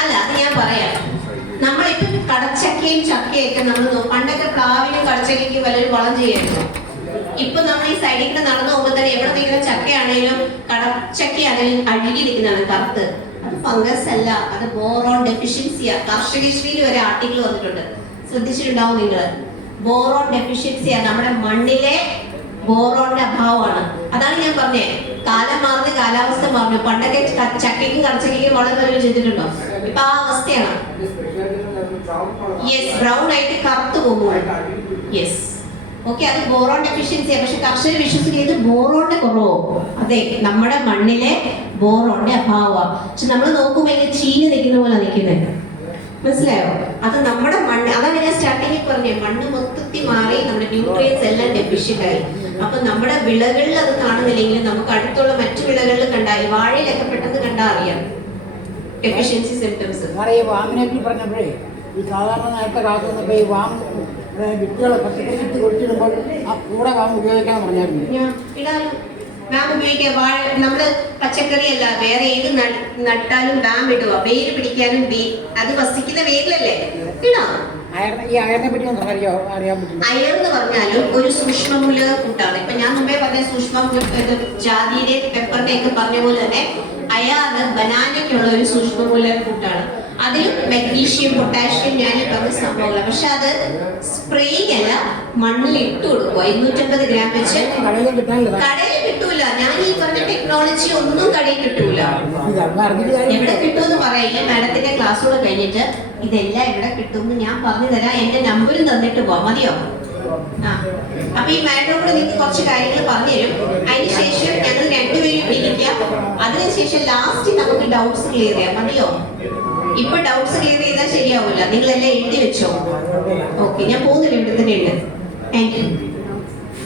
അല്ല, അത് ഞാൻ പറയാം. നമ്മളിപ്പോ കടച്ചക്കയും ചക്കയൊക്കെ നമ്മൾ പണ്ടൊക്കെ പ്ലാവിനും കടച്ചക്കയ്ക്കും വല്ലൊരു വളം ചെയ്യായിരുന്നു. ഇപ്പൊ നമ്മൾ ഈ സൈഡിൽ കൂടെ നടന്നു പോകുമ്പോൾ തന്നെ എവിടെ നിൽക്കുന്ന ചക്കയാണെങ്കിലും കടച്ചക്കയാണെങ്കിലും അഴുകി നിൽക്കുന്നതാണ് കറുത്ത്. അത് ഫംഗസ് അല്ല, അത് ബോറോൺ ഡെഫിഷ്യൻസിയാ. കർഷകശ്രീയിൽ വരെ ആർട്ടിക്കിൾ വന്നിട്ടുണ്ട്, ശ്രദ്ധിച്ചിട്ടുണ്ടാവും നിങ്ങൾ. ബോറോൺ ഡെഫിഷ്യൻസിയാ, നമ്മുടെ മണ്ണിലെ ബോറോണിന്റെ അഭാവമാണ്. അതാണ് ഞാൻ പറഞ്ഞേ, കാലം മാറുന്ന കാലാവസ്ഥ മാറുന്നു. പണ്ടൊക്കെ ചക്കയ്ക്കും കടച്ചക്കയ്ക്കും വളരെ ചെയ്തിട്ടുണ്ടോ? ഇപ്പൊ ആ അവസ്ഥയാണ്. യെസ്, ബ്രൗൺ ആയിട്ട് കറുത്തു പോകുമ്പോൾ യെസ് ഓക്കെ, അത് ബോറോൺ ഡെഫിഷ്യൻസിയാ. പക്ഷെ കർഷകർ വിശ്വസിക്കുന്നത് ബോറോണിന്റെ കുറവോ? അതെ, നമ്മുടെ മണ്ണിലെ ബോറോണിന്റെ അഭാവമാണ്. പക്ഷെ നമ്മൾ നോക്കുമ്പോൾ ഇങ്ങനെ ചീഞ്ഞ് നിൽക്കുന്ന പോലെ നിൽക്കുന്നത്, മനസ്സിലായോ? അത് നമ്മുടെ മണ്ണ്, അതാണ് ഞാൻ സ്റ്റാർട്ടിങ്ങിൽ പറഞ്ഞേ, മണ്ണ് മൊത്തത്തിൽ മാറി നമ്മുടെ ന്യൂട്രിയൻസ് എല്ലാം ഡെഫിഷ്യന്റ് ആയി. അപ്പൊ നമ്മുടെ വിളകളിൽ അത് കാണുന്നില്ലെങ്കിൽ നമുക്ക് അടുത്തുള്ള മറ്റു വിളകളിൽ കണ്ടാൽ, വാഴയിലൊക്കെ പെട്ടെന്ന് കണ്ടാൽ അറിയാം ഡെഫിഷ്യൻസി സിംറ്റംസ്. വാമിനെ പറഞ്ഞപ്പോഴേ ഈ സാധാരണ നേരത്തെ കാലത്ത് വന്നപ്പോൾ ഈ വാം വിത്തുകൾ പച്ചക്കറി വിത്ത് കൊടിച്ചിടുമ്പോൾ ആ കൂടെ വാം ഉപയോഗിക്കാൻ പറഞ്ഞായിരുന്നു. വാം ഉപയോഗിക്കുക. വാഴ നമ്മള് പച്ചക്കറി അല്ല വേറെ ഏത് നട്ടാലും വാം ഇടുക. വേര് പിടിക്കാനും അത് വസിക്കുന്ന വേരിലല്ലേ ഇടാം. ഈ അയറിനെ പറ്റി അറിയാൻ പറ്റും. അയർ എന്ന് പറഞ്ഞാലും ഒരു സൂക്ഷ്മമൂലക കൂട്ടാണ്. ഇപ്പൊ ഞാൻ മുമ്പേ പറഞ്ഞ ജാതിയുടെ പെപ്പറിന്റെ ഒക്കെ പറഞ്ഞ പോലെ തന്നെ അയാറ് ബനാനയ്ക്കുള്ള ഒരു സൂക്ഷ്മമൂലക കൂട്ടാണ്. അതിലും മഗ്നീഷ്യം, പൊട്ടാഷ്യം, ഞാൻ ഈ പറഞ്ഞ സംഭവങ്ങൾ. പക്ഷെ അത് സ്പ്രേയിങ് അല്ല, മണ്ണിൽ ഇട്ട് കൊടുക്കുക. 250 ഗ്രാം വെച്ച്. കടയിൽ കിട്ടൂല. ഞാൻ ഈ പറഞ്ഞ ടെക്നോളജി ഒന്നും കടയിൽ കിട്ടൂല. എവിടെ കിട്ടുമെന്ന് പറയില്ല. മാഡത്തിന്റെ ക്ലാസ്സുകൾ കഴിഞ്ഞിട്ട് ഇതെല്ലാം എവിടെ കിട്ടുമെന്ന് ഞാൻ പറഞ്ഞു തരാം. എന്റെ നമ്പറും തന്നിട്ട് പോവാം, മതിയോ? അപ്പൊ ഈ മാഡത്തോട് നിങ്ങൾക്ക് കുറച്ച് കാര്യങ്ങൾ പറഞ്ഞു തരും. അതിനുശേഷം ഞങ്ങൾ രണ്ടുപേരും ഇരിക്കാം. അതിനുശേഷം ലാസ്റ്റ് നമുക്ക് ഡൗട്ട്സ് ക്ലിയർ ചെയ്യാം, മതിയോ? ഇപ്പൊ ഡൗട്ട്സ് ക്ലിയർ ചെയ്താൽ ശരിയാവില്ല. നിങ്ങളെല്ലാം എഴുതി വെച്ചോ. ഓക്കെ, ഞാൻ പോകുന്നില്ല, ഇവിടെ തന്നെ ഉണ്ട്. Thank you.